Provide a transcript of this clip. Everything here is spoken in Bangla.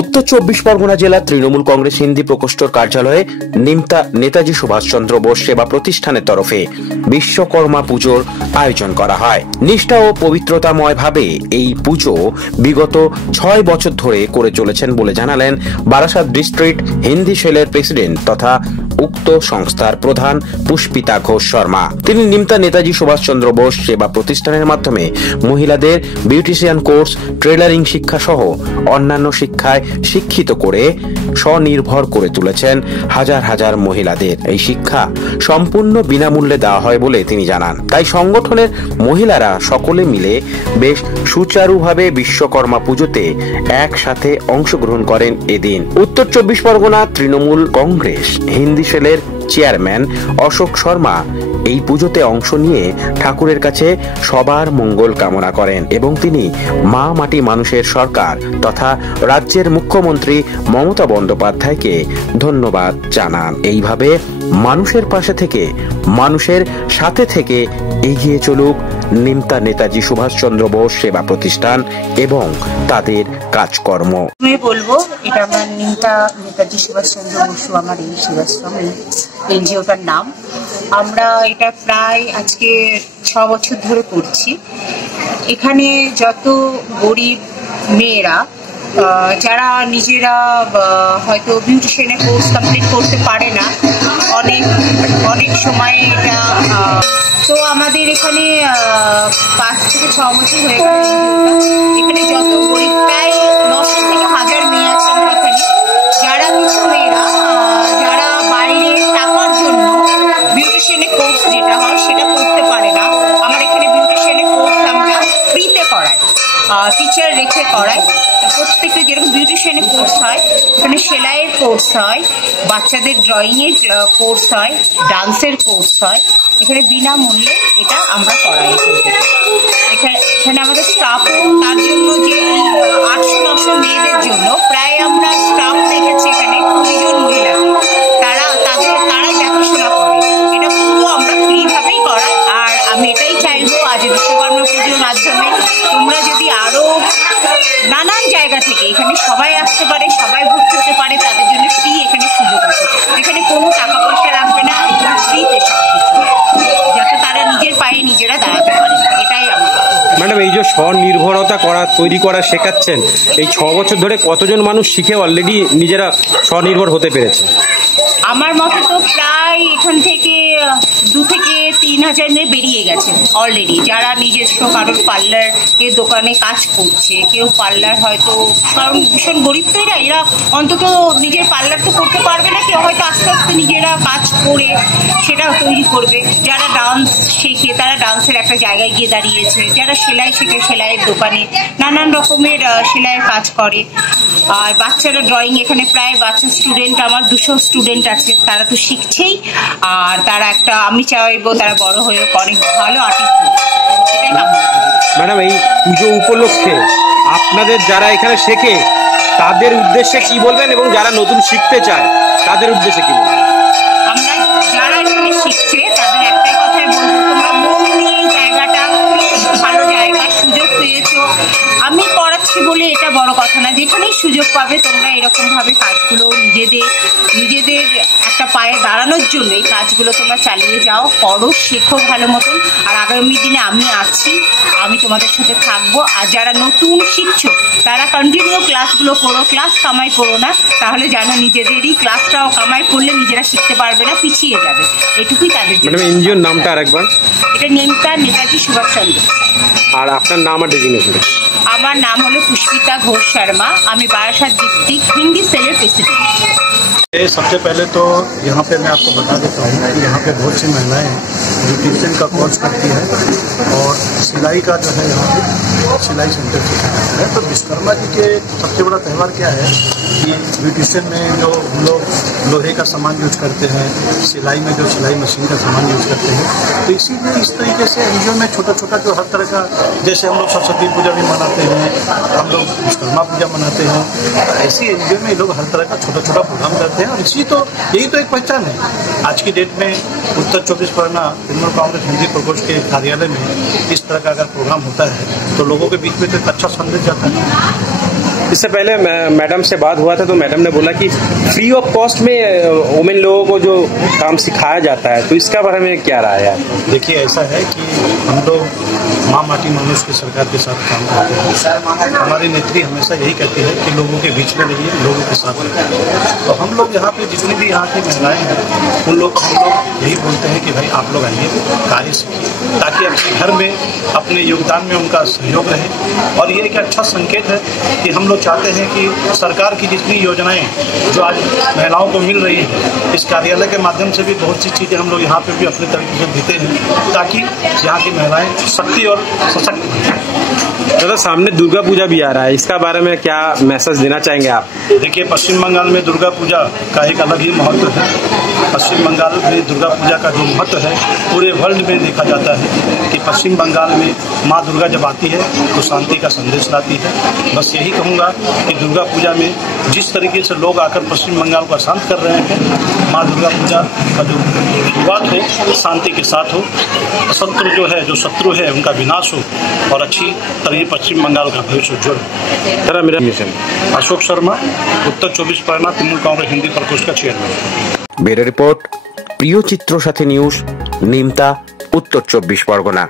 উত্তর চব্বিশ পরগনা জেলা তৃণমূল কংগ্রেস হিন্দি প্রকোষ্ঠর কার্যালয়ে নিমতা নেতাজি সুভাষচন্দ্র বোস সেবা প্রতিষ্ঠানের তরফে বিশ্বকর্মা পুজোর আয়োজন করা হয়। নিষ্ঠা ও পবিত্রতাময় ভাবে এই পুজো বিগত 6 বছর ধরে করে চলেছেন বলে জানালেন বারাসাত ডিস্ট্রিক্ট হিন্দি সেলের প্রেসিডেন্ট তথা উক্ত সংস্থার প্রধান পুষ্পিতা ঘোষ শর্মা। তিনি নিমতা নেতাজি সুভাষচন্দ্র বোস সেবা প্রতিষ্ঠানের মাধ্যমে মহিলাদের বিউটিশিয়ান কোর্স, টেইলারিং শিক্ষা সহ অন্যান্য শিক্ষায় শিক্ষিত করে স্বনির্ভর করে তুলেছেন হাজার হাজার মহিলাদের। এই শিক্ষা সম্পূর্ণ বিনামূল্যে দেওয়া হয় বলে তিনি জানান। তাই সংগঠনের মহিলারা সকলে মিলে বেশ সুচারুভাবে বিশ্বকর্মা পুজোতে একসাথে অংশগ্রহণ করেন এদিন। উত্তর চব্বিশ পরগনা তৃণমূল কংগ্রেস হিন্দি সেলের চেয়ারম্যান অশোক শর্মা এই পুজোতে অংশ নিয়ে ঠাকুরের কাছে সবার মঙ্গল কামনা করেন এবং তিনি মা মাটি মানুষের সরকার তথা রাজ্যের মুখ্যমন্ত্রী মমতা বন্দ্যোপাধ্যায়কে ধন্যবাদ জানান। এইভাবে মানুষের পাশে থেকে মানুষের সাথে থেকে এগিয়ে চলুক নিমতা নেতাজি সুভাষচন্দ্র বোস সেবা প্রতিষ্ঠান এবং তাদের কাজকর্ম। আমি বলবো এটা আমার নিমতা নেতাজি সুভাষচন্দ্র বসু আমার এই সেবাশ্রম এনজিওটার নাম। আমরা এটা প্রায় আজকে 6 বছর ধরে করছি। এখানে যত গরিব মেয়েরা যারা নিজেরা হয়তো বিউটিশিয়ানের কোর্স কমপ্লিট করতে পারে না, অনেক সময় এটা তো আমাদের এখানে 5 থেকে 6 বছর হয়ে গেল। এখানে যত গরিব প্রায় 900 থেকে 1000 মেয়ে আছে আমার এখানে, যারা কিছু মেয়েরা যারা বাইরে টাকার জন্য বিউটিশিয়ানের কোর্স যেটা হয় সেটা করতে পারে না, আমার এখানে বিউটিশিয়ানের কোর্স আমরা ফ্রিতে করাই, টিচার রেখে করাই। প্রত্যেকটা যেরকম বিউটিশিয়ানের কোর্স হয়, এখানে সেলাইয়ের কোর্স হয়, বাচ্চাদের ড্রয়িংয়ের কোর্স হয়, ডান্সের কোর্স হয়। এখানে বিনামূল্যে এটা আমরা করাই। এখানে আমাদের স্টাফও তার জন্য যে 800-900 মেয়েদের জন্য প্রায় আমরা স্টাফ রেখেছি এখানে 20 জন মহিলা, তারাই দেখাশোনা করে। এটা পুরো আমরা ফ্রিভাবেই করাই। আর আমি এটাই চাইবো আজ বিশ্বকর্মা পুজোর মাধ্যমে তোমরা যদি আরো নানান জায়গা থেকে এখানে সবাই আসতে পারে, সবাই ভর্তি হতে পারে, তাদের জন্য ফ্রি এখানে সুযোগ আছে। এখানে কোনো টাকা পয়সা লাগবে না, এখানে ফ্রিতে সবকিছু, যাতে তারা নিজের পায়ে নিজেরা দাঁড়াতে পারে। এটাই আমরা। ম্যাডাম, এই যে স্বনির্ভরতা তৈরি করা শেখাচ্ছেন, এই 6 বছর ধরে কতজন মানুষ শিখে অলরেডি নিজেরা স্বনির্ভর হতে পেরেছে? আমার মতে তো প্রায় এখান থেকে 2 থেকে 3000 মেয়ে বেরিয়ে গেছে অলরেডি, যারা নিজস্ব কারোর পার্লারের দোকানে কাজ করছে। কেউ পার্লার হয়তো, কারণ ভীষণ গরিব তো এরা অন্তত নিজের পার্লার তো করতে পারবে না, কেউ হয়তো আস্তে আস্তে নিজেরা কাজ করে সেটা তৈরি করবে। যারা ডান্স শেখে তারা ডান্সের একটা জায়গায় গিয়ে দাঁড়িয়েছে, যারা সেলাই শেখে সেলাইয়ের দোকানে নানান রকমের সেলাইয়ের কাজ করে। আর বাচ্চারা ড্রয়িং, এখানে প্রায় বাচ্চা স্টুডেন্ট আমার 200 স্টুডেন্ট আছে, তারা তো শিখছেই। আর তারা আমি চাইবো তারা বড় হয়ে অনেক ভালো আর্টিস্ট হবে। এটাই ভাবনা। ম্যাডাম, এই পুজো উপলক্ষে আপনাদের যারা এখানে শেখে তাদের উদ্দেশ্যে কি বলবেন এবং যারা নতুন শিখতে চায় তাদের উদ্দেশ্যে কি বলবেন? আমরা যারা এখানে শিখছে তাদের একটাই কথাই বলবো, তোমরা মন নিয়ে এই জায়গাটা, ভালো জায়গা, সুযোগ পেয়েছো। আমি পড়াচ্ছি বলে এটা বড় কথা না, যেখানেই সুযোগ পাবে তোমরা এরকম ভাবে কাজগুলো নিজেদের একটা পায়ে দাঁড়ানোর জন্য এই কাজগুলো তোমরা চালিয়ে যাও, করো, শেখো ভালো মতন। আর আগামী দিনে আমি আছি, আমি তোমাদের সাথে থাকবো। আর যারা নতুন শিখছো তারা কন্টিনিউ ক্লাসগুলো করো, ক্লাস কামাই করো না, তাহলে জানো নিজেদেরই ক্লাসটাও কামাই করলে নিজেরা শিখতে পারবে না, পিছিয়ে যাবে। এটুকুই তাদের জন্য। এনজিওর নামটা আরেকবার? এটা নিমতা নেতাজি সুভাষচন্দ্র। আর আপনার নাম আর ডেজিগনেশন? আমার নাম হলো পুষ্পিতা ঘোষ শর্मा, আমি Barasat district Hindi seller president. सबसे पहले तो यहाँ पे मैं आपको बता देता हूँ कि यहाँ पे बहुत सी महिलाएं ब्यूटिशियन का कोर्स करती है और सिलाई का जो है यहाँ पे सिलाई सेंटर है। तो विश्वकर्मा जी के सबसे बड़ा त्यौहार क्या है कि ब्यूटिशियन में जो हम लोग लोहे का सामान यूज करते हैं, सिलाई में जो सिलाई मशीन का सामान यूज करते हैं, तो इसीलिए इस तरीके से एनजीओ में छोटा छोटा जो हर तरह का, जैसे हम लोग सरस्वती पूजा भी मनाते हैं, हम लोग विश्वकर्मा पूजा मनाते हैं, ऐसी एनजीओ में लोग हर तरह का छोटा छोटा प्रोग्राम करते हैं। और यही तो एक पहचान है। आज की डेट में उत्तर 24 परगना तृणमूल कांग्रेस हिंदी प्रकोष्ठ के कार्यालय में इस तरह का अगर प्रोग्राम होता है तो लोगों के बीच में तो एक अच्छा संदेश जाता है। इससे पहले मैडम से बात हुआ था तो मैडम ने बोला कि फ्री ऑफ कॉस्ट में वुमेन लोगों को जो काम सिखाया जाता है, तो इसका बारे में क्या राय है? देखिए, ऐसा है कि हम लोग माँ माटी मनुष्य की सरकार के साथ काम करते हैं। हमारी नेत्री हमेशा यही कहती है कि लोगों के बीच में रहिए, लोगों के साथ रहिए। तो हम लोग यहाँ पे जितनी भी यहाँ की महिलाएं हैं हम लोग यही बोलते हैं कि भाई आप लोग आइए, कार्य सीखिए, ताकि अपने घर में अपने योगदान में उनका सहयोग रहे। और ये एक अच्छा संकेत है कि हम लोग चाहते हैं कि सरकार की जितनी योजनाएं जो आज महिलाओं को मिल रही है, इस कार्यालय के माध्यम से भी बहुत सी चीज़ें हम लोग यहाँ पे भी अपने तरीके से देते हैं, ताकि यहाँ की महिलाएं शक्ति और सशक्त बनें। तो सामने दुर्गा पूजा भी आ रहा है, इसका बारे में क्या मैसेज देना चाहेंगे आप? देखिए, पश्चिम बंगाल में दुर्गा पूजा का एक अलग ही महत्व है। पश्चिम बंगाल में दुर्गा पूजा का जो महत्व है पूरे वर्ल्ड में देखा जाता है कि पश्चिम बंगाल में माँ दुर्गा जब आती है तो शांति का संदेश लाती है। बस यही कहूँगा कि दुर्गा पूजा में जिस तरीके से लोग आकर पश्चिम बंगाल को शांत कर रहे हैं, माँ दुर्गा पूजा का जो शुरुआत हो शांति के साथ हो, शत्रु जो है, जो शत्रु है उनका विनाश हो और अच्छी तरह पश्चिम बंगाल का भविष्य उज्जवल हो। मेरा अशोक शर्मा, उत्तर 24 परगना तृणमूल कांग्रेस हिंदी प्रकोष्ठ का चेयरमैन। ব্যুরো রিপোর্ট, প্রিয় চিত্র সাথী নিউজ, নিমতা, উত্তর 24 পরগনা।